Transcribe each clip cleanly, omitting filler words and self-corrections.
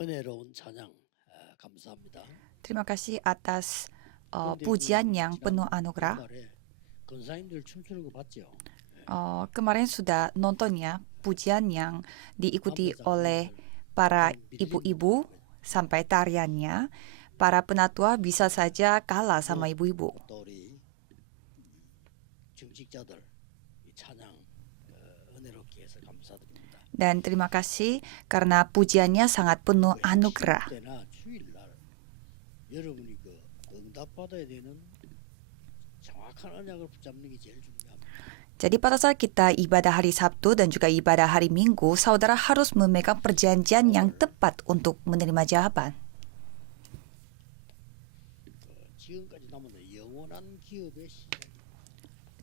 은혜로운 찬양 감사합니다. Terima kasih atas 그런데 pujian yang penuh anugerah. 주말에 권사님들 춤추는 거 봤죠? Kemarin sudah nonton ya pujian yang diikuti oleh para ibu-ibu sampai tariannya. Para penatua bisa saja kalah sama ibu-ibu. 또 우리 중직자들 이 찬양 은혜롭게 해서 감사드립니다. Dan terima kasih karena pujiannya sangat penuh anugerah. 때나 주일날 여러분이 그 응답받아야 되는 정확한 언약을 붙잡는 게 제일 중요합니다. Jadi pada saat kita ibadah hari Sabtu dan juga ibadah hari Minggu, saudara harus memegang perjanjian yang tepat untuk menerima jawaban. 지금까지 남은 영원한 기업의 시작.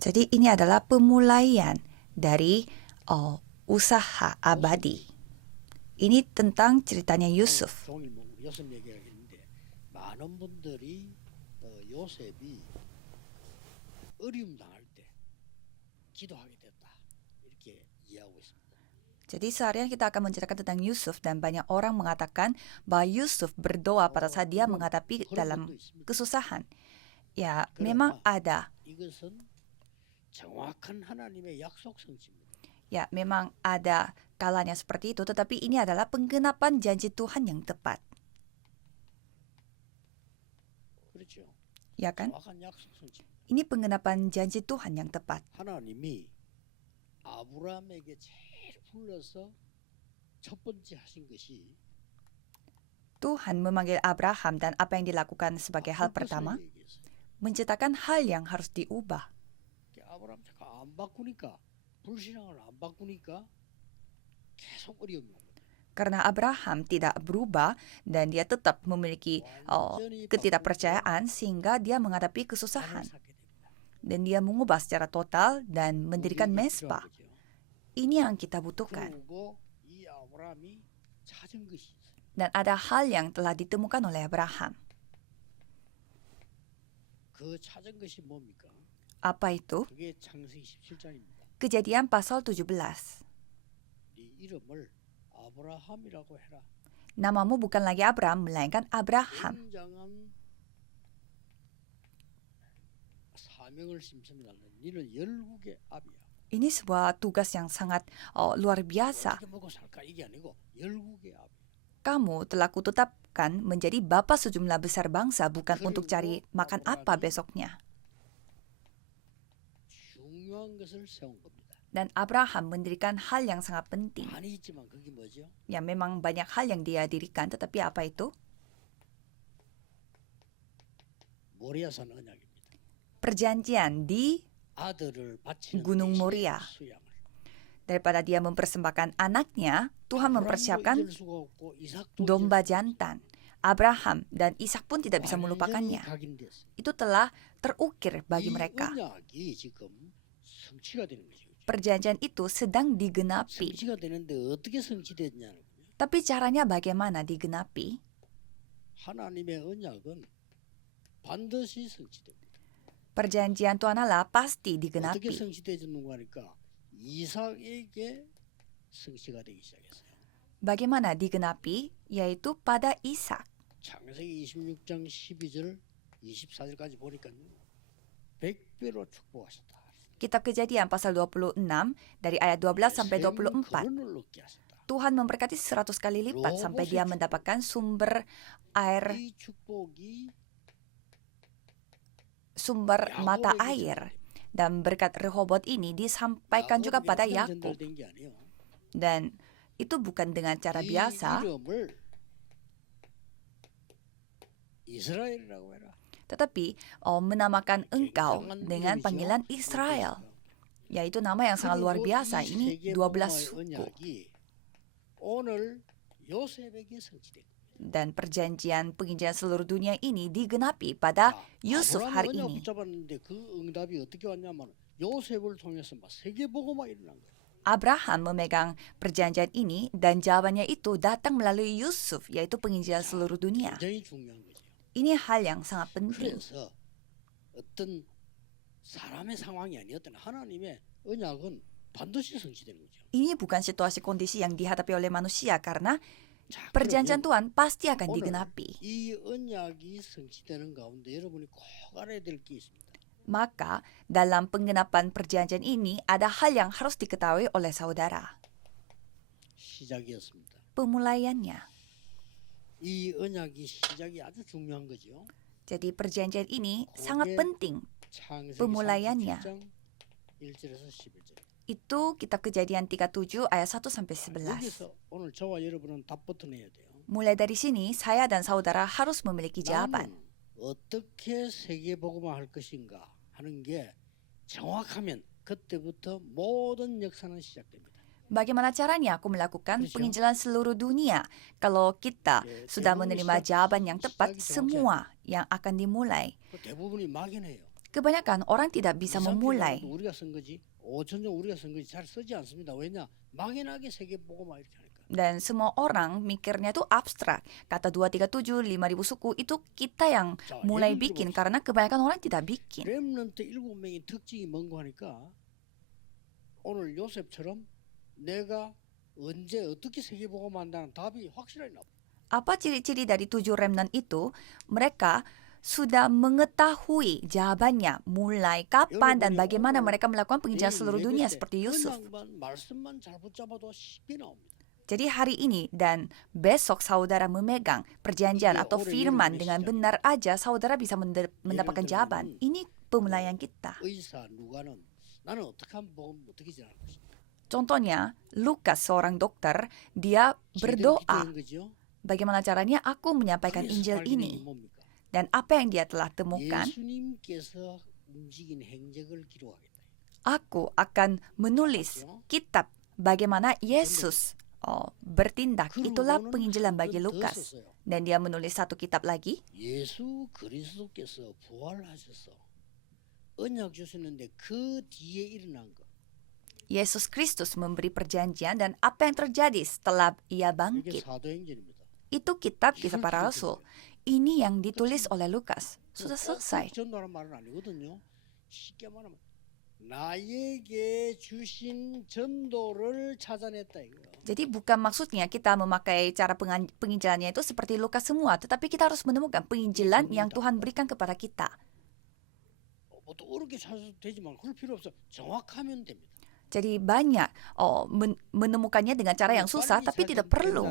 Jadi ini adalah pemulaian dari usaha abadi. Ini tentang ceritanya Yusuf. 종일 요셉 얘기하겠는데 많은 분들이 요셉이 어려움 당할 때 기도하게 됐다 이렇게 이해하고 있습니다. Jadi seharian kita akan menceritakan tentang Yusuf dan banyak orang mengatakan bahwa Yusuf berdoa pada saat dia menghadapi dalam kesusahan. Ya, memang ada. 이것은 정확한 하나님의 약속 성취입니다. Ya, memang ada kalanya seperti itu, tetapi ini adalah penggenapan janji Tuhan yang tepat. 그렇죠. Ya kan? 정확한 약속 성취. Ini penggenapan janji Tuhan yang tepat. 하나님이 아브라함에게 제일 불러서 첫 번째 하신 것이 Tuhan memanggil Abraham dan apa yang dilakukan sebagai hal pertama, menciptakan hal yang harus diubah. 아브라함 잠깐 안 바꾸니까 불신앙을 안 바꾸니까 계속 어려움이 옵니다. Karena Abraham tidak berubah dan dia tetap memiliki ketidakpercayaan sehingga dia menghadapi kesusahan. Dan dia mengubah secara total dan mendirikan mesbah. Ini yang kita butuhkan. 그리고 이 아브라함이 찾은 것이 있어요. Dan ada hal yang telah ditemukan oleh Abraham. 그 찾은 것이 뭡니까? Apa itu? 그게 창세기 17장입니다. Kejadian pasal 17. 네 이름을 아브라함이라고 해라. Namamu bukan lagi Abraham, melainkan Abraham. 굉장한 사명을 심습니다. 너는 열국의 아비야. Ini sebuah tugas yang sangat luar biasa. 어떻게 먹고 살까 이게 아니고 열국의 아비. Kamu telah kutetapkan menjadi bapa sejumlah besar bangsa, bukan untuk cari makan apa besoknya. 중요한 것을 세운 겁니다. Dan Abraham mendirikan hal yang sangat penting. 많이 있지만 그게 뭐죠? Ya, memang banyak hal yang dia dirikan, tetapi apa itu? 모리아산 언약입니다. Perjanjian di 아들을 바치는 Gunung 대신에 Moria. 수양을. Daripada dia mempersembahkan anaknya, Tuhan mempersiapkan 아브라함도 잊을 수가 없고 이삭도 domba 잊을 수가 jantan. Abraham dan Ishak pun tidak bisa 완전히 melupakannya. 각인됐어요. Itu telah terukir bagi 이 mereka. 언약이 지금 성취가 되는 거죠. Perjanjian itu sedang digenapi. 성취가 되는데 어떻게 성취됐냐는 거예요. Tapi caranya bagaimana digenapi? 하나님의 언약은 반드시 성취됩니다. Perjanjian Tuhan Allah pasti 어떻게 digenapi. 성취되는가 하니까 이삭에게 성취가 되기 시작했어요. Bagaimana digenapi? Yaitu pada Ishak. 창세기 26장 12절 24절까지 보니까 100배로 축복하셨다. Kitab Kejadian pasal 26 dari ayat 12 sampai 24. 근원을 얻게 하셨다. Tuhan memberkati 100 kali lipat sampai dia mendapatkan sumber air, 이 축복이 sumber mata air. Dan berkat Rehobot ini disampaikan juga pada Yakub. 전달된 게 아니에요. Dan itu bukan dengan cara 이 biasa, 이름을 이스라엘이라고 해라. tetapi menamakan engkau dengan panggilan Israel. Yaitu nama yang sangat luar biasa. Ini 12 suku. 오늘 요셉에게 성취된. Dan perjanjian penginjilan seluruh dunia ini digenapi pada Yusuf hari 아브라함은 언약 ini. 붙잡았는데 그 응답이 어떻게 왔냐면 요셉을 통해서 막 세계 복음화 일어난 거예요. Abraham memegang perjanjian ini dan jawabannya itu datang melalui Yusuf, yaitu penginjilan seluruh dunia. 굉장히 중요한 거죠. Ini hal yang sangat penting. 그래서 어떤 사람의 상황이 아니었던 하나님의 언약은 반드시 성취되는 거죠. Ini bukan situasi kondisi yang dihadapi oleh manusia karena 자, perjanjian 그러면 Tuhan pasti akan 오늘 digenapi. 이 언약이 성취되는 가운데 여러분이 꼭 알아야 될 게 있습니다. Maka dalam penggenapan perjanjian ini ada hal yang harus diketahui oleh saudara. 시작이었습니다. Pemulaiannya. 이 언약이 시작이 아주 중요한 거죠. Jadi perjanjian ini sangat penting. 창세기 Pemulaiannya. 37장 1절에서 11절. Itu kitab Kejadian 37 ayat 1 sampai 11. 여기서 오늘 저와 여러분은 답부터 내야 돼요. Mulai dari sini, saya dan saudara harus memiliki jawaban. 나는 어떻게 세계복음화 할 것인가 하는 게 정확하면 그때부터 모든 역사는 시작됩니다. Bagaimana caranya aku melakukan 그렇죠. penginjilan seluruh dunia? Kalau kita 예, sudah 대부분이 menerima jawaban yang tepat, 시작이 semua yang akan dimulai. 그 대부분이 막연해요. Kebanyakan orang tidak bisa memulai. 우리가 쓴 거지 5천 년 우리가 쓴 거지 잘 쓰지 않습니다. 왜냐? 막연하게 세계복음화 이렇게 하니까. Dan semua orang mikirnya itu abstrak. Kata 237, 5.000 suku itu kita yang 자, mulai 예를 bikin 들어봅시다. karena kebanyakan orang tidak bikin. 렘넌트 7명의 특징이 뭔가 하니까 오늘 요셉처럼 내가 언제 어떻게 세계복음화 한다는 답이 확실하게 나와. Apa ciri-ciri dari 7 remnant itu? Mereka sudah mengetahui jawabannya mulai kapan dan bagaimana mereka melakukan penginjilan seluruh dunia seperti Yusuf. 말씀만 잘 붙잡아도 쉽게 나옵니다. Jadi hari ini dan besok saudara memegang perjanjian atau firman dengan benar aja saudara bisa mendapatkan jawaban. Ini pemulaian kita. 의사 누가는 나는 어떻게 하면 복음 어떻게 전할 것인가. Contohnya, Lukas seorang dokter, dia berdoa, 기도한 거죠. bagaimana caranya aku menyampaikan 그래서 Injil 발견이 ini. 뭡니까? Dan apa yang dia telah temukan, 예수님께서 움직인 행적을 기록하겠다. aku akan menulis kitab bagaimana Yesus bertindak. Itulah penginjilan bagi Lukas. Dan dia menulis satu kitab lagi. 예수 그리스도께서 부활하셔서 언약 주셨는데 그 뒤에 일어난 거. Yesus Kristus memberi perjanjian dan apa yang terjadi setelah ia 이게 bangkit. 사도행전입니다. Itu kitab kisah para rasul. Ini yang ditulis oleh Lukas. Sudah selesai. 전도하는 말은 아니거든요. 쉽게 말하면 나에게 주신 전도를 찾아냈다 이거예요. Jadi bukan maksudnya kita memakai cara penginjilannya itu seperti Lukas semua, tetapi kita harus menemukan penginjilan yang Tuhan berikan kepada kita. 또 어렵게 찾아도 되지만 그럴 필요 없어. 정확하면 됩니다. Jadi banyak menemukannya dengan cara yang susah, tapi tidak perlu.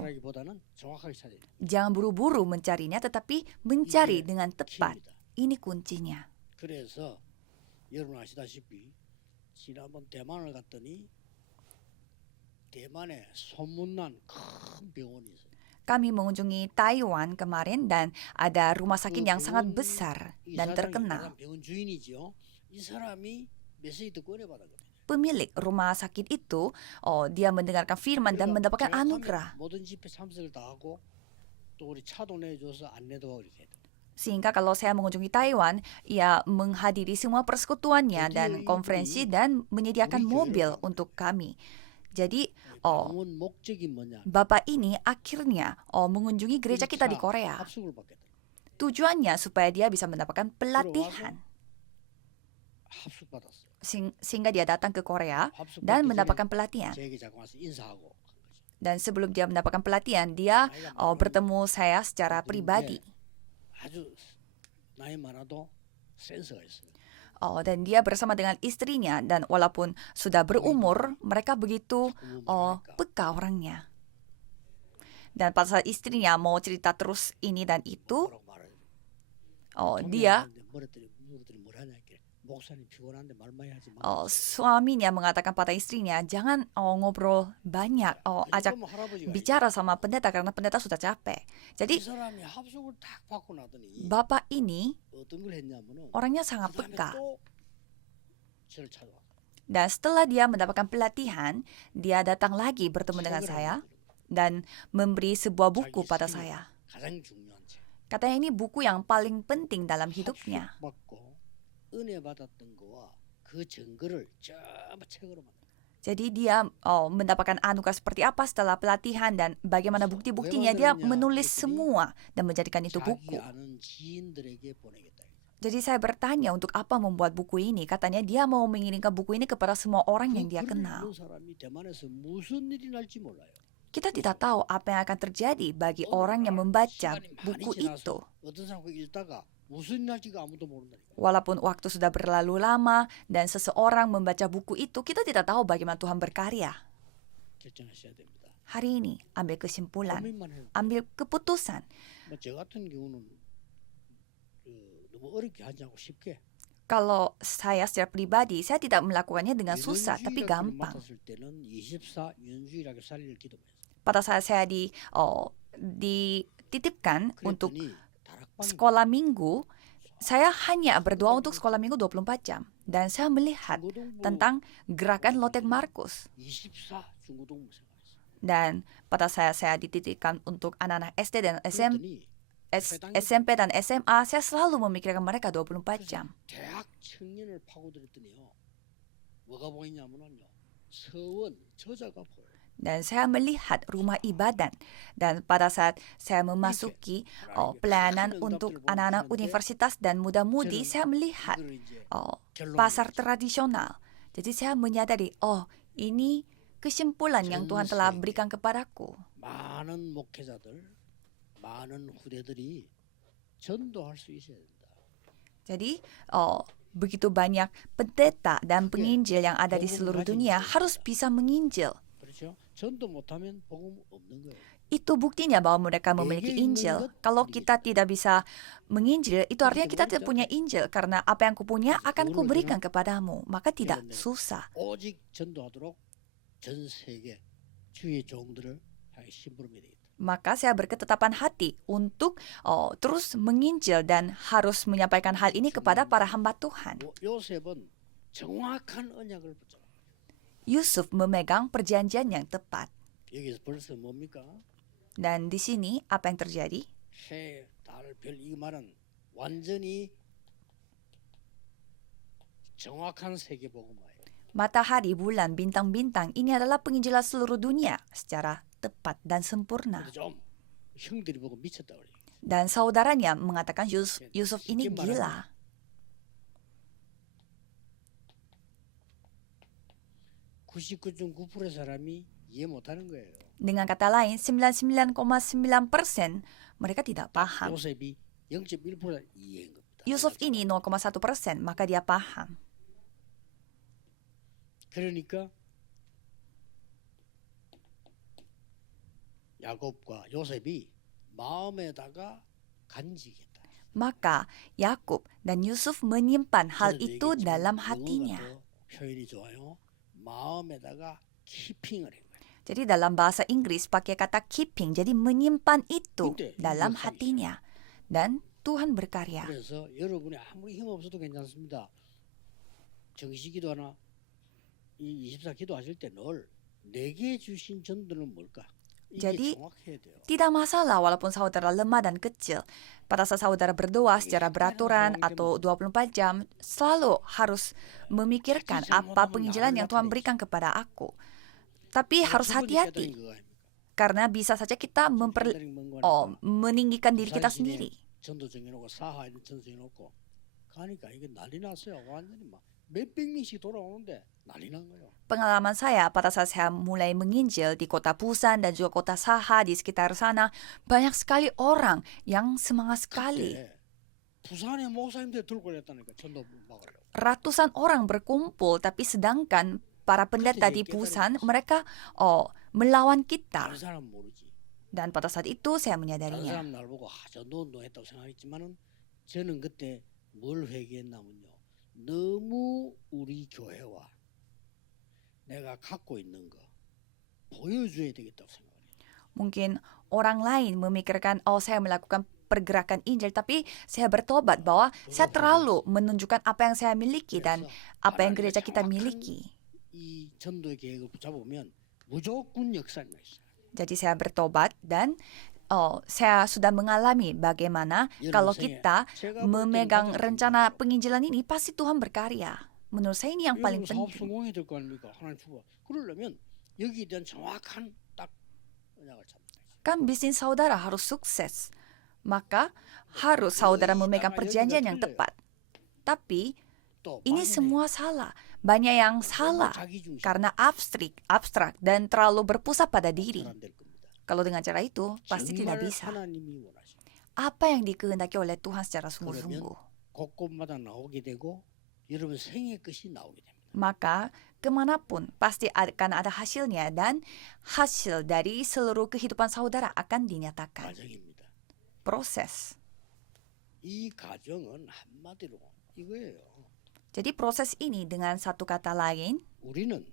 정확하게 찾아야 돼요. Jangan buru-buru mencarinya, tetapi mencari dengan tepat. Ini kuncinya. 그래서 여러분 아시다시피 지난번 대만을 갔더니 대만에 소문난 큰 병원이 있어요. Kami mengunjungi Taiwan kemarin dan ada rumah sakit yang sangat besar dan terkenal. 병원 주인이죠. 이 사람이 메시지 듣고 은혜 받았거든요. Pemilik rumah sakit itu, dia mendengarkan firman dan mendapatkan anugerah. 모든 집회 참석을 다 하고 또 우리 차도 내줘서 안내도 하고 이렇게. Sehingga kalau saya mengunjungi Taiwan, ia menghadiri semua persekutuannya dan konferensi dan menyediakan mobil untuk kami. Jadi, 병원 목적이 뭐냐? Bapak ini akhirnya mengunjungi gereja kita di Korea. 합숙을 받게 돼. Tujuannya supaya dia bisa mendapatkan pelatihan. 합숙 받았어요. Sehingga dia datang ke Korea 합숙 dan 받기 mendapatkan 전에 pelatihan. 제게 잠깐 와서 인사하고. Dan sebelum dia mendapatkan pelatihan, dia bertemu saya secara pribadi. 아주 나이 많아도 센스가 있어요. Dan dia bersama dengan istrinya dan walaupun sudah berumur, mereka begitu peka orangnya. Dan pada saat istrinya mau cerita terus ini dan itu, dia suaminya mengatakan pada istrinya, jangan ngobrol banyak, ajak bicara sama pendeta karena pendeta sudah capek. Jadi bapak ini orangnya sangat peka. Dan setelah dia mendapatkan pelatihan, dia datang lagi bertemu dengan saya dan memberi sebuah buku pada saya. Katanya ini buku yang paling penting dalam hidupnya. Jadi dia mendapatkan anugerah seperti apa setelah pelatihan dan bagaimana bukti-buktinya, dia menulis semua dan menjadikan itu buku. Jadi saya bertanya untuk apa membuat buku ini. Katanya dia mau mengirimkan buku ini kepada semua orang yang dia kenal. kita tidak tahu apa yang akan terjadi bagi orang yang membaca 시간이 많이 buku itu. 지나서 어떤 사람 그 읽다가 무슨 일 날지가 아무도 모른다니까. Walaupun waktu sudah berlalu lama dan seseorang membaca buku itu, kita tidak tahu bagaimana Tuhan berkarya. 결정하셔야 됩니다. Hari ini, ambil kesimpulan, 고민만 해도 ambil keputusan. 뭐저 같은 경우는 너무 어렵게 하지 않고 쉽게. Kalau saya secara pribadi, saya tidak melakukannya dengan susah, tapi 연주일학교를 gampang. 맡았을 때는 24 연주일학교 살리를 기도했어요. Pada saat saya dititipkan untuk 그랬더니 다락방이 sekolah minggu, saya hanya berdoa untuk sekolah minggu 24 jam. Dan saya melihat 중고등부 tentang gerakan Lotek Markus. 24 중고등부 생활했어요. Dan pada saat saya dititipkan untuk anak-anak SD dan 그랬더니 SMP dan SMA, saya selalu memikirkan mereka 24 jam. 대학 청년을 파고들었더니요. 뭐가 보이냐면요. 서원 저자가 보여요. Dan saya melihat rumah ibadah. Dan pada saat saya memasuki pelayanan untuk anak-anak universitas dan muda-mudi, saya melihat 이거를 이제 pasar tradisional. Jadi saya menyadari, ini kesimpulan yang Tuhan telah berikan kepadaku. 많은 목회자들, 많은 후대들이 전도할 수 있어야 된다. Jadi begitu banyak pendeta dan penginjil yang ada di seluruh dunia harus bisa menginjil. 그렇죠? 전도 못하면 복음 없는 거예요. Itu buktinya bahwa mereka memiliki Injil. Kalau kita tidak bisa menginjil, itu artinya kita tidak punya Injil. Karena apa yang kupunya akan kuberikan kepadamu. Maka tidak susah. 오직 전도하도록 전 세계 주의 종들을 향해 심부름해야 되겠다. Maka saya berketetapan hati untuk terus menginjil dan harus menyampaikan hal ini kepada para hamba Tuhan. 요셉은 정확한 언약을 붙잡아. Yusuf memegang perjanjian yang tepat. 여기서 벌써 뭡니까? Dan di sini apa yang terjadi? 해, 달, 별 이 말은 완전히 정확한 세계 복음화예요. Matahari, bulan, bintang-bintang ini adalah penginjilan seluruh dunia secara tepat dan sempurna. 근데 좀 형들이 보고 미쳤다 그래요. Dan saudaranya mengatakan Yusuf ini gila. 99.9%의 사람이 이해 못하는 거예요. Dengan kata lain, 99,9% mereka tidak paham. 요셉이 0.1% 이해한 겁니다. Yusuf ini 0,1%, maka dia paham. 그러니까 야곱과 요셉이 마음에다가 간직했다. Maka Yakub dan Yusuf menyimpan hal 저는 itu 얘기했지만 dalam 영어가 hatinya. 더 표현이 좋아요. 마음에다가 키핑을 한 거예요. Jadi dalam bahasa Inggris pakai kata keeping, jadi menyimpan itu 근데 dalam 역사이죠. hatinya. Dan Tuhan berkarya. 그래서 여러분이 아무리 힘 없어도 괜찮습니다. 정시기도 하나 이 24 기도하실 때 늘 내게 주신 전도는 뭘까? 이게 Jadi, 정확해야 돼요. Tidak masalah walaupun saudara lemah dan kecil. Pada saat saudara berdoa secara beraturan atau 24 jam, selalu harus memikirkan apa penginjilan yang Tuhan berikan kepada aku. Tapi harus hati-hati, karena bisa saja kita meninggikan diri kita sendiri. 전도 정해놓고 사하에는 전도 정해놓고 가니까 이게 난리 났어요. 완전히 막 몇백 명씩 돌아오는데 난리 난 거예요. Pengalaman saya pada saat saya mulai menginjil di kota Busan dan juga kota Saha di sekitar sana, banyak sekali orang yang semangat sekali. 그때 부산의 목사님들 들고 그랬다니까 전도 막으려고. Ratusan orang berkumpul, tapi sedangkan para pendeta di Busan, mereka melawan kita. 다른 사람 모르지. Dan pada saat itu saya 다른 menyadarinya. 사람 날 보고 전도 운동했다고 생각했지만은 저는 그때 뭘 회개했냐면요. 너무 우리 교회와 내가 갖고 있는 거 보여줘야 되겠다고 생각해요. Mungkin orang lain memikirkan, saya melakukan pergerakan Injil, tapi saya bertobat bahwa saya terlalu menunjukkan apa yang saya miliki dan apa yang gereja kita miliki. 이 전도의 계획을 붙잡으면 무조건 역사가 있어요. Jadi saya bertobat dan saya sudah mengalami bagaimana kalau kita memegang rencana penginjilan ini, pasti Tuhan berkarya. Menurut saya ini yang paling 사업 penting. 성공해야 될 거 아닙니까? 하나님 주고. 그러려면 여기에 대한 정확한 딱 언약을 잡는 거죠. Kan bisnis saudara harus sukses. Maka harus saudara memegang perjanjian yang tepat. Tapi 또 ini 만약에 semua salah. banyak yang 너무 salah 자기중심. karena abstrak dan terlalu berpusat pada diri. 안 될 겁니다. Kalau dengan cara itu, pasti tidak 정말 bisa. 하나님이 원하십니다. Apa yang dikehendaki oleh Tuhan secara sungguh-sungguh. 곳곳마다 나오게 되고 여러분 생의 끝이 나오게 됩니다. Maka kemanapun pasti akan ada hasilnya dan hasil dari seluruh kehidupan saudara akan dinyatakan. 과정입니다. Proses. 이 과정은 한마디로 이거예요. Jadi proses ini dengan satu kata lain, 우리는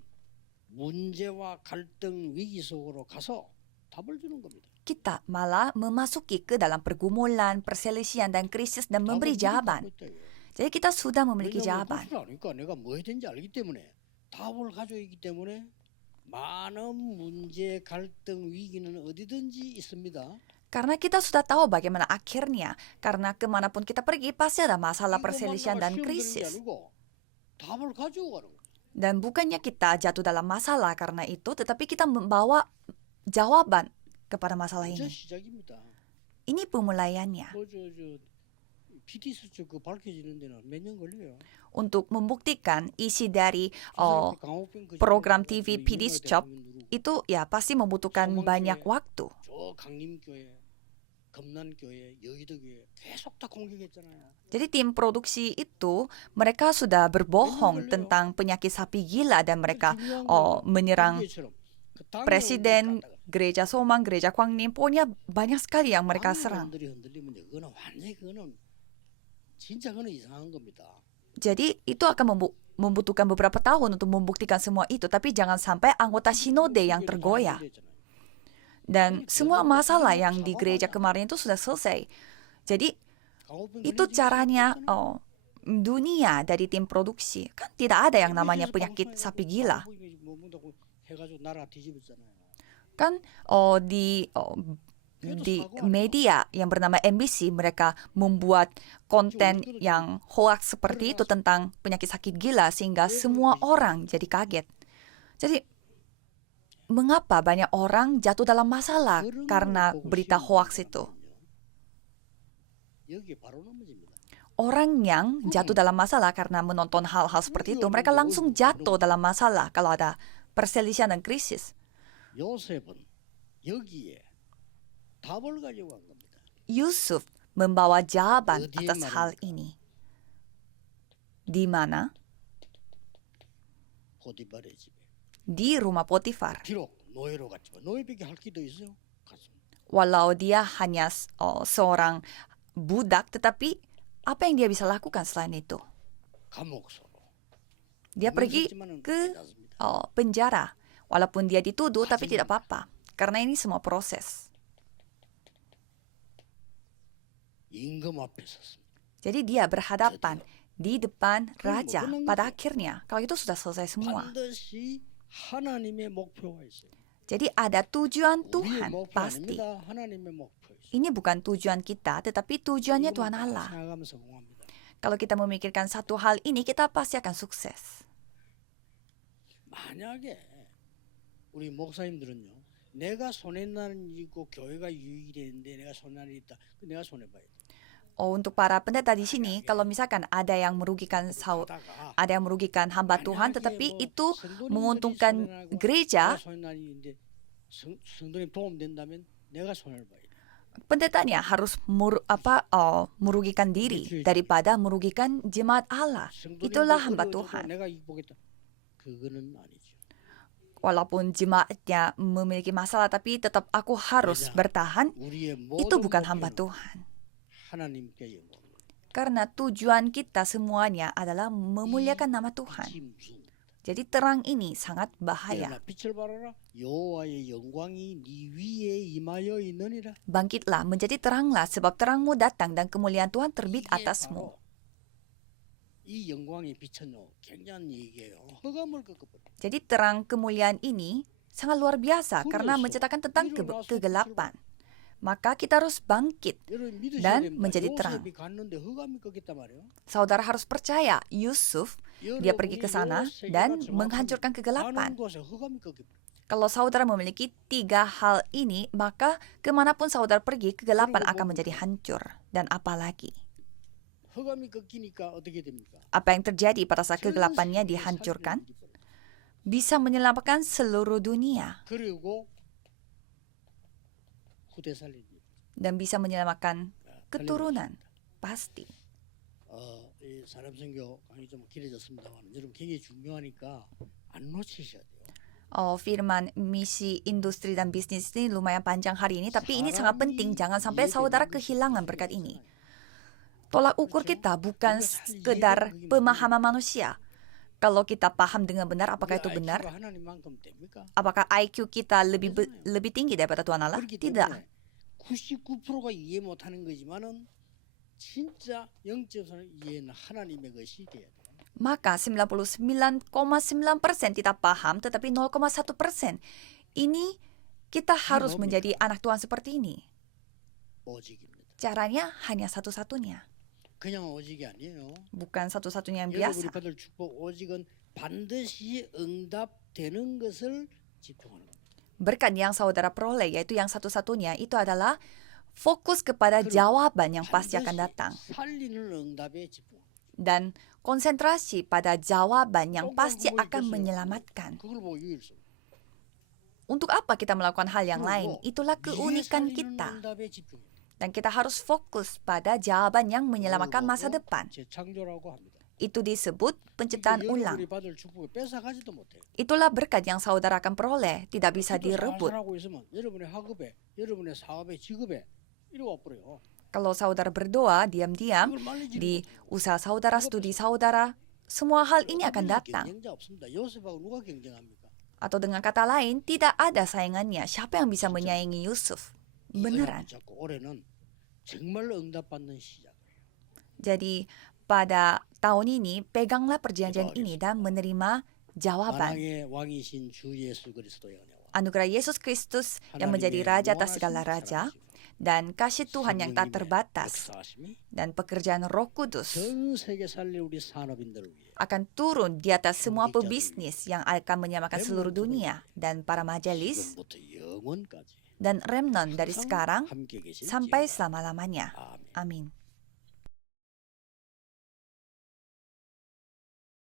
문제와 갈등 위기 속으로 가서 답을 주는 겁니다. kita malah memasuki ke dalam pergumulan, perselisihan dan krisis dan memberi 답을 미리 jawaban. 갖고 있다 이거예요. Jadi kita sudah memiliki 왜냐하면 jawaban. 그것을 아니까 내가 뭐 해야 되는지 알기 때문에 답을 가지고 있기 때문에 많은 문제, 갈등, 위기는 어디든지 있습니다. Karena kita sudah tahu bagaimana akhirnya. Karena kemanapun kita pergi pasti ada masalah 이것만 perselisihan 내가 dan 시험 드는 게 krisis. 아니고 답을 가지고 가는 거예요. Dan bukannya kita jatuh dalam masalah karena itu, tetapi kita membawa jawaban kepada masalah 이제 ini. 시작입니다. Ini pemulaiannya. PT 수첩 그 밝혀지는 데는 몇 년 걸려요. Untuk membuktikan isi dari 강호병 그 program 전에 TV 우리 PD 윤석열 Shop 대통령 누르고 itu ya pasti membutuhkan banyak waktu. 저 강림교회, 금난교회, 여의도교회 계속 다 공격했잖아요. Jadi tim produksi itu mereka sudah berbohong tentang penyakit sapi gila dan mereka menyerang presiden, gereja Somang, gereja Kwangnim. Pokoknya banyak sekali yang mereka serang. 흔들리면 그거는 완전히 그거는 진짜 그거는 이상한 겁니다. Jadi itu akan membutuhkan beberapa tahun untuk membuktikan semua itu. Tapi jangan sampai anggota sinode yang tergoyah. Dan semua masalah yang di gereja kemarin itu sudah selesai. Jadi itu caranya dunia dari tim produksi. Kan tidak ada yang namanya penyakit sapi gila. Kan di media yang bernama MBC mereka membuat konten yang hoax seperti itu tentang penyakit sakit gila sehingga semua orang jadi kaget. Jadi mengapa banyak orang jatuh dalam masalah karena berita hoax itu? Orang yang jatuh dalam masalah karena menonton hal-hal seperti itu, mereka langsung jatuh dalam masalah kalau ada perselisihan dan krisis. Yusuf membawa jawaban atas hal ini. Di mana? Di rumah Potifar. Walau dia hanya seorang budak, tetapi apa yang dia bisa lakukan selain itu? Dia pergi ke penjara. Walaupun dia dituduh, tapi tidak apa-apa. Karena ini semua proses. Jadi dia berhadapan di depan raja pada akhirnya. Kalau itu sudah selesai semua. Jadi ada tujuan Tuhan pasti. Ini bukan tujuan kita, tetapi tujuannya Tuhan Allah. Kalau kita memikirkan satu hal ini, kita pasti akan sukses. 만약에 우리 목사님들은요, 내가 손해나는 있고 교회가 유익이 되는데 내가 손해나는 있다, 내가 손해 봐야 돼. Untuk para pendeta di sini, kalau misalkan ada yang merugikan hamba Tuhan, tetapi itu menguntungkan gereja, pendetanya harus merugikan diri daripada merugikan jemaat Allah. Itulah hamba Tuhan. Walaupun jemaatnya memiliki masalah, tapi tetap aku harus bertahan. Itu bukan hamba Tuhan. Karena tujuan kita semuanya adalah memuliakan nama Tuhan. Jadi terang ini sangat bahaya. Bangkitlah, menjadi teranglah, sebab terangmu datang dan kemuliaan Tuhan terbit atasmu. Jadi terang kemuliaan ini sangat luar biasa karena menceritakan tentang kegelapan. Maka kita harus bangkit dan menjadi terang. Saudara harus percaya, Yusuf, dia pergi ke sana dan menghancurkan kegelapan. Kalau saudara memiliki 3 hal ini, maka kemanapun saudara pergi, kegelapan akan menjadi hancur. Dan apalagi? 허감이 꺾이니까 어떻게 됩니까? Apa yang terjadi pada saat 전 kegelapannya 세계에 dihancurkan? 살리는 일이 벌어져요. Bisa menyelamatkan seluruh dunia 그리고 후대 살리는 일. dan bisa menyelamatkan keturunan. Pasti. 이 사람 선교 강의 좀 길어졌습니다만 여러분 굉장히 중요하니까 안 놓치셔야 돼요. Firman misi industri dan bisnis ini lumayan panjang hari ini, tapi ini sangat penting. Jangan sampai saudara kehilangan berkat ini. Tolak ukur kita bukan sekedar pemahaman manusia. Kalau kita paham dengan benar, apakah itu benar? IQ가 하나님만큼 됩니까? Apakah IQ kita lebih tinggi daripada Tuhan Allah? 그렇기 Tidak. 때문에 99%가 이해 못하는 거지만은 진짜 영적으로 이해는 하나님의 것이 돼야 돼요. Maka 99,9% tidak paham, tetapi 0,1%. Ini kita harus menjadi anak Tuhan seperti ini. 오직입니다. Caranya hanya satu-satunya. 그냥 오직이 아니에요. Bukan satu-satunya yang 여러분이 biasa. 받을 축복 오직은 반드시 응답되는 것을 집중하는 겁니다. Berkat yang saudara peroleh, yaitu yang satu-satunya, itu adalah fokus kepada jawaban yang pasti akan datang. 살리는 응답에 집중합니다. Dan konsentrasi pada jawaban yang pasti akan menyelamatkan. 그걸 보고 유일성. Untuk apa kita melakukan hal yang lain? Itulah 미래 keunikan 살리는 kita. 응답에 집중해요. Dan kita harus fokus pada jawaban yang menyelamatkan masa depan. 재창조라고 합니다. Itu disebut penciptaan ulang. 여러분이 받을 축복을 뺏어가지도 못해요. Itulah berkat yang saudara akan peroleh, tidak bisa direbut. 살아가고 있으면 여러분의 학업에, 여러분의 사업에, 직업에 이리 와버려요. Kalau saudara berdoa diam-diam 그걸 말리지 di usaha saudara, studi saudara, semua hal ini akan datang. 경쟁자 없습니다. 요셉하고 누가 경쟁합니까? Atau dengan kata lain, tidak ada saingannya. Siapa yang bisa menyaingi Yusuf? Beneran. 자꾸 올해는 정말로 응답받는 시작. Jadi pada tahun ini, peganglah perjanjian ini dan menerima jawaban. 만왕의 왕이신 주 예수 그리스도의 은혜와 Anugerah Yesus Kristus yang menjadi Raja atas segala raja dan kasih Tuhan yang tak terbatas dan pekerjaan Roh Kudus 전 세계 살릴 우리 산업인들을 위해 akan turun di atas semua pebisnis yang akan menyamakan seluruh dunia dan para majelis 지금부터 영원까지 dan remnant dari sekarang 함께 계실 sampai selama-lamanya. 아멘. Amin.